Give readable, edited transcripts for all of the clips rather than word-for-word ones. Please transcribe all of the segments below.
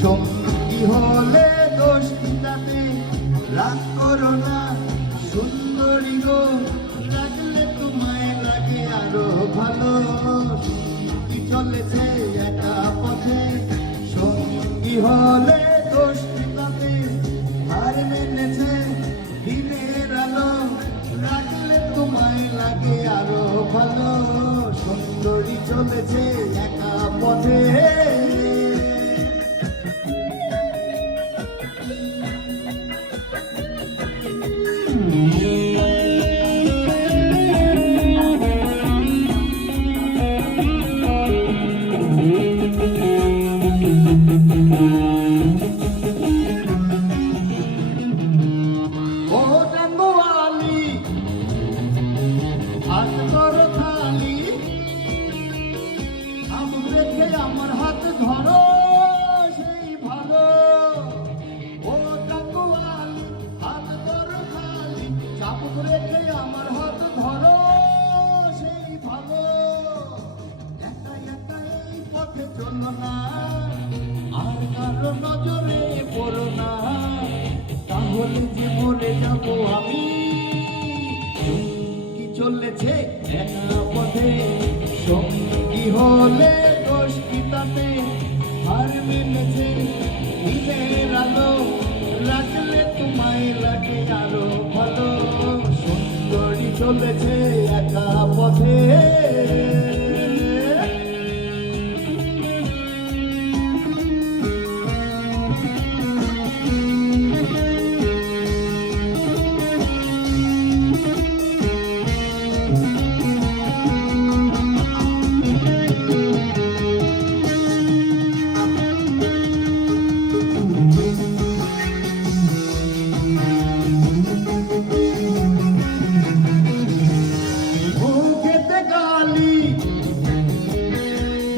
সঙ্গী হলে দোষ তাতে রাগ করো না সুন্দরী গো, লাগলে তোমায় লাগে আরো ভালো। সঙ্গী চলেছে একা পথে, সঙ্গী হলে দোষ তাতে হার মেনেছে দিনের আলো, লাগলে তোমায় লাগে আরো ভালো। সুন্দরী চলেছে একা পথে। ও টাঙ্গওয়ালি হাত ধরো খালি, আবু রেখে আমার হাত ধরো সেই ভালো। ও টাঙ্গওয়ালি হাত ধরো খালি, চাবুক রেখে আমার হাত ধরো সেই ভালো। একা একা এই পথে চলো না, আর কারো নজরে পড়ো না, তাহলে যে মরে যাবো আমি। সঙ্গী চলেছে একা পথে, সঙ্গী হলে দোষ কি তাতে হার মেনেছে দিনের আলো, লাগলে তোমায় লাগে আরো ভালো। সুন্দরী চলেছে একা পথে।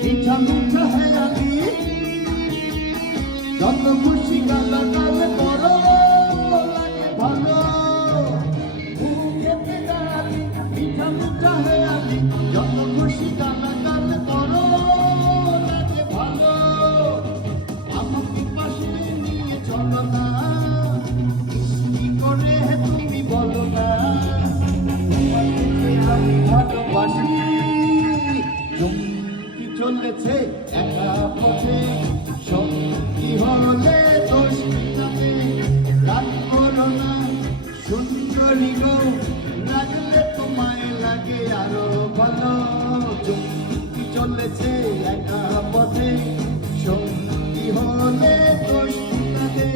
মিঠা মিঠা হেয়ালি, যত খুশি গালাগাল করো লাগে ভালো। মুখেতে গালি মিঠা মিঠা হেয়ালি, যত খুশি গালাগাল করো লাগে ভালো। আমাকে পাশে নিয়ে চলো না, মিষ্টি করে তুমি বলো না, তোমাকে আমি ভালোবাসি। চলেছে একা পথে, সঙ্গী হলে দোষ তাতে রাগ করো না সুন্দরী গো, লাগলে তোমায় লাগে আরো ভালো। সঙ্গী চলেছে একা পথে, সঙ্গী হলে দোষ তাতে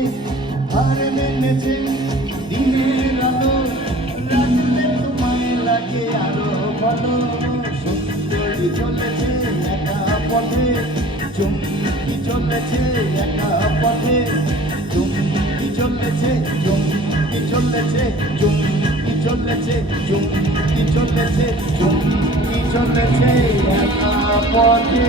হার মেনেছে দিনের আলো, লাগলে তোমায় লাগে আরো ভালো। সুন্দরী চলেছে একা পথে, চুমকি চলেছে একা পথে, চুমকি চলেছে, চুমকি চলেছে, চুমকি চলেছে, চুমকি চলেছে, চুমকি চলেছে একা পথে।